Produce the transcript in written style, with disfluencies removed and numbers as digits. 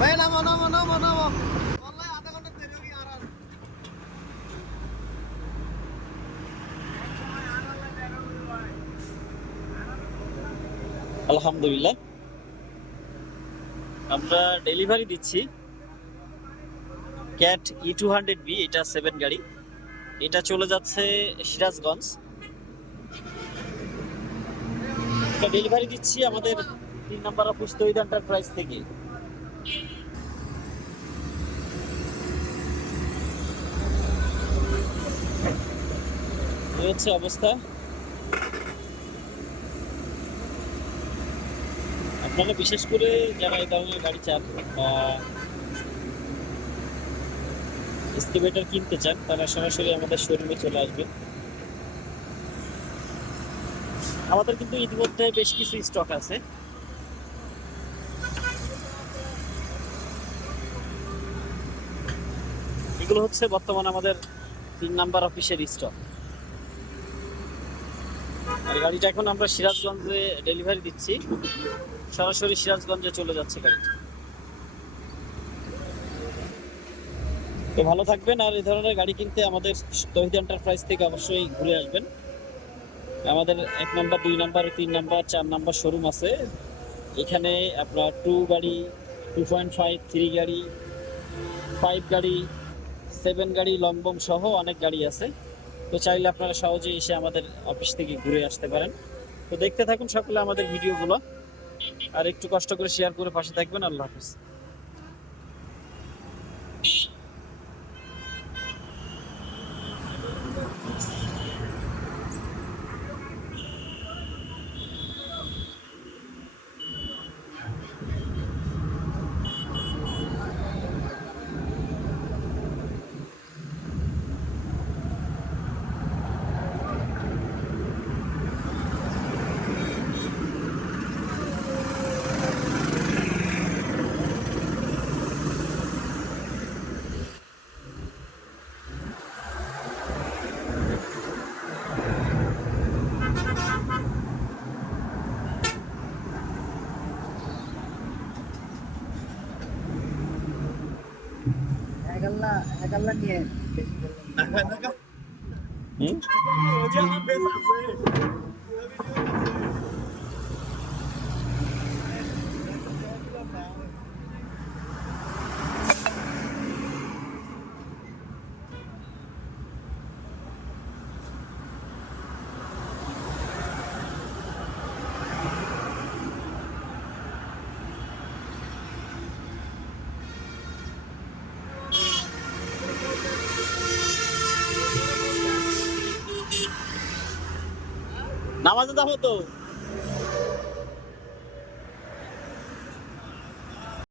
ভাই নামো নামো নামো নামো বললাই আধা ঘন্টা দেরি হয়ে আর আলহামদুলিল্লাহ, আমরা ডেলিভারি দিচ্ছি ক্যাট E200B। এটা 7 গাড়ি, এটা চলে যাচ্ছে সিরাজগঞ্জ। এটা ডেলিভারি দিচ্ছি আমাদের 3 নম্বর অফিস তৈরি এন্টারপ্রাইজ থেকে। এই হচ্ছে অবস্থা। আপনারা বিশেষ করে যারা এই ধরনের গাড়ি চান বা এক্সকাভেটর কিনতে চান, তারা সরাসরি আমাদের শোরুমে চলে আসবেন। আমাদের কিন্তু ইতিমধ্যে বেশ কিছু স্টক আছে। এগুলো হচ্ছে বর্তমানে আমাদের 3 নম্বর অফিসের স্টক। আর গাড়িটা এখন আমরা সিরাজগঞ্জে ডেলিভারি দিচ্ছি, সরাসরি সিরাজগঞ্জে চলে যাচ্ছে গাড়িটা। তো ভালো থাকবেন, আর এই ধরনের গাড়ি কিনতে আমাদের তৌহিদ এন্টারপ্রাইজ থেকে অবশ্যই ঘুরে আসবেন। আমাদের 1 নম্বর, 2 নম্বর, 3 নম্বর, 4 নম্বর শোরুম আছে। এখানে আপনার 2 গাড়ি, 2.5, 3 গাড়ি, 5 গাড়ি, 7 গাড়ি, লংবম সহ অনেক গাড়ি আছে। তো চাইলে আপনারা সহজেই এসে আমাদের অফিস থেকে ঘুরে আসতে পারেন। তো দেখতে থাকুন সকলে আমাদের ভিডিওগুলো, আর একটু কষ্ট করে শেয়ার করে পাশে থাকবেন। আল্লাহ হাফিজ। এগাল্লা এগাল্লা নিয়ে হুম? ওই যে আমার বেশ আছে নামাজে যাবো তো।